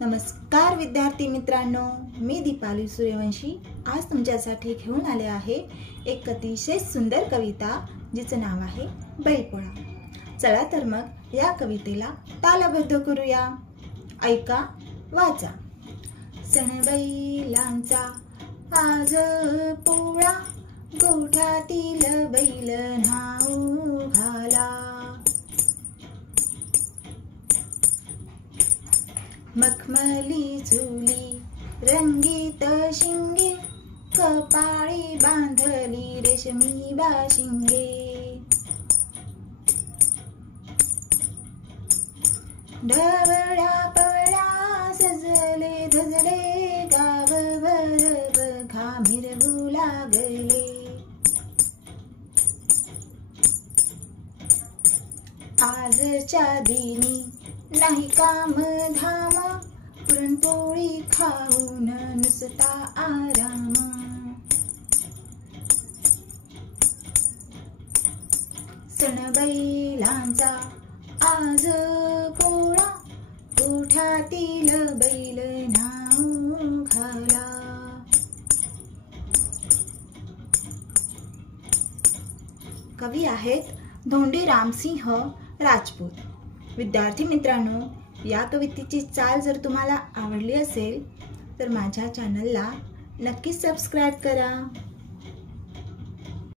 नमस्कार विद्यार्थी मित्रांनो, मी दीपाली सूर्यवंशी आज तुमच्यासाठी घेऊन आले आहे एक अतिशय सुंदर कविता जिचं नाव आहे बैलपोळा। चला तर मग या कवितेला तालबद्ध करूया। ऐका, वाचा। सण बैलांचा आज पोळा, गोठ्यातील बैल न्हाऊ घाला। मखमली झुली रंगीत शिंगे, कपाळी बांधली रेशमी बाशिंगे। ढवळ्या पळ्या सजले धजले, गावभर बघा मिरवू लागले। आजच्या दिनी नाही काम धाम, पुरणपोळी खाऊन नुसता आराम। सण बैलांचा आज पोळा, गोठ्यातील बैल न्हाऊ घाला। कवी आहेत धोंडी रामसिंह राजपूत। विद्यार्थी मित्रांनो, या कवितेची चाल जर तुम्हाला आवडली असेल तर माझ्या चॅनलला नक्की सबस्क्राइब करा।